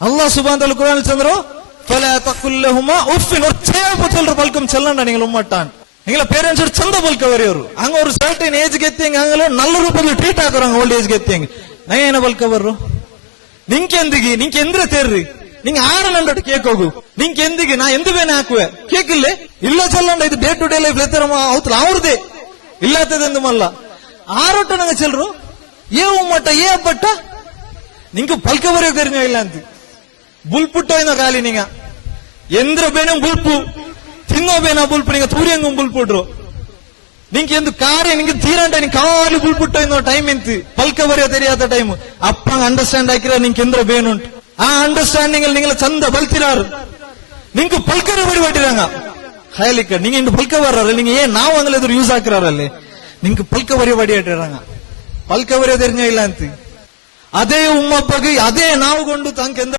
அல்லாஹ் சுப்ஹானஹு வ தஆலா குர்ஆனில் சொல்றோ ஃபலா தகுல்லஹுமா உஃபின் ஒரு சேப்பு சொல்ற பல்கம் செல்லണ്ട நீங்கள் உம்மட்டான் எங்கள பேரண்ட்ஸ் ஒரு ಚಂದ ಬಲ್ಕ ಬರೆಯೋರು ಹಂಗ ಅವರು ಸರ್ಟನ್ ಏಜ್ ಗೆತ್ತಿಂಗ್ ಹಂಗಲ್ಲ ನಲ್ಲ ರೂಪದಲ್ಲಿ ಟ್ರೀಟ್ ಹಾಕೋರಂಗ ಓಲ್ಡ್ ಏಜ್ ಗೆತ್ತಿಂಗ್ ನಾ ಏನ ಬಲ್ಕ ಬರ್ರು ನಿಂಕೆಂದಿಗೆ ನಿಂಗೆ ಎಂದ್ರೆ ತೇರ್ರಿ ನಿಂಗೆ ಆಡಲಂಡಟ್ಟು ಕೇಕ್ ಹೋಗು ನಿಂಗೆ ಎಂದಿಗೆ ನಾ ಎಂದು ಬೇನೆ ಹಾಕುವೆ ಕೇಕ್ ಇಲ್ಲೇ ಇಲ್ಲ ಚಲ್ಲಂಡ ಇದು ಡೇ ಟು ಡೇ ಲೈಫ್ ಲೆತ್ತರಮ ಅವತ್ತು ಅವ್ರದೇ ಇಲ್ಲಾತದೆಂದು ಮಲ್ಲ ಆರೋಟ ನಂಗೆ ಚೆಲ್ರು ಏ ಉಮ್ಮಟ್ಟ ಏ ಅಬ್ಬಟ್ಟ ನಿಂಗೆ ಬಲ್ಕ ಬರೆಯೋ ಕರಿഞ്ഞ ಇಲ್ಲ ಅಂತ ಬುಲ್ಪುಟ್ಟೋ ಇನ್ನ ಕಾಲಿ ನಿಂಗ ಎಂದ್ರ ಬೇನೆ ಬುಲ್ಪು ತಿನ್ನೋ ಬೇನ ಬುಲ್ಪು ನಿಂಗೆ ತೂರಿಯಂಗ ಬುಲ್ಪುಟ್ರು ನಿಂಗೆ ಎಂದು ಕಾರ್ಯ ನಿಂಗೆ ತೀರಂಟ ನಿಂಗೆ ಕಾಲಿ ಬುಲ್ಪುಟ್ಟೋ ಇನ್ನೋ ಟೈಮ್ ಇಂತಿ ಪಲ್ಕ ಬರೆಯೋ ತೆರಿಯಾದ ಟೈಮ್ ಅಪ್ಪ ಅಂಡರ್ಸ್ಟ್ಯಾಂಡ್ ಹಾಕಿರ ನಿಂಗೆ ಎಂದ್ರ ಬೇನುಂಟು ಆ ಅಂಡರ್ಸ್ಟ್ಯಾಂಡಿಂಗ್ ಅಲ್ಲಿ ನಿಂಗೆ ಚಂದ ಬಲ್ತಿರಾರು ನಿಂಗೆ ಪಲ್ಕರ ಬರಿ ಬಟ್ಟಿರಂಗ ಹಯಲಿಕ್ಕ ನಿಂಗೆ ಇಂದು ಪಲ್ಕ ಬರ್ರ ನಿಂಗೆ ಏನ್ ನಾವು ಅಂಗಲ ಎದುರು ಯೂಸ್ ಹಾಕಿರಾರಲ್ಲಿ ನಿಂಗೆ ಪಲ್ಕ ಬರಿ ಬಡಿ ಇಟ್ಟಿರಂಗ ಪಲ್ಕ ಬರೆಯೋ ತೆರಿഞ്ഞ ಇಲ್ಲ ಅಂತ ಅದೇ ಉಮ್ಮಪ್ಪಗೆ ಅದೇ ನಾವು ಕೊಂಡು ತಂಕೆಂದ